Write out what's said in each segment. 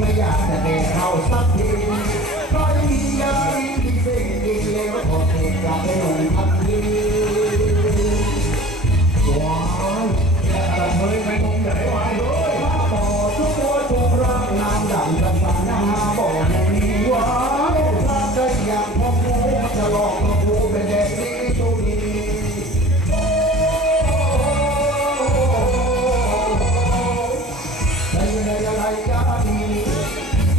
ไม่อยากจะไดเข้าสักทีเพราะมียาพิเศษอีกแล้วผมเองกับไม่หลงทันทีว้าวแต่เฮ้ยไม่ต้องใจวายเลยต่อทุกคนทุกร่างน้ำดำดำ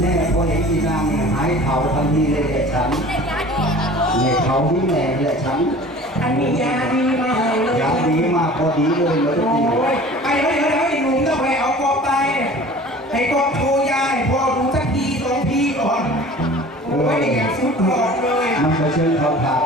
แม่พอเห็นอีนางเหายเขาทันทีเลยแหลฉันเนี่ยเขาวิ่แหลกแหละฉันอันนี้ยาดีมากเลยยาดีมากพอดีเลยเลยทุกทีโอ้ยไอ้เฮ้ยเฮ้ยไอ้หนุ่มต้องไปเอากอไปให้กอโทรยายพอดูสักทีสองทีก่อนโอ้ยสุดยอดเลยมันจะเชิญเขาถา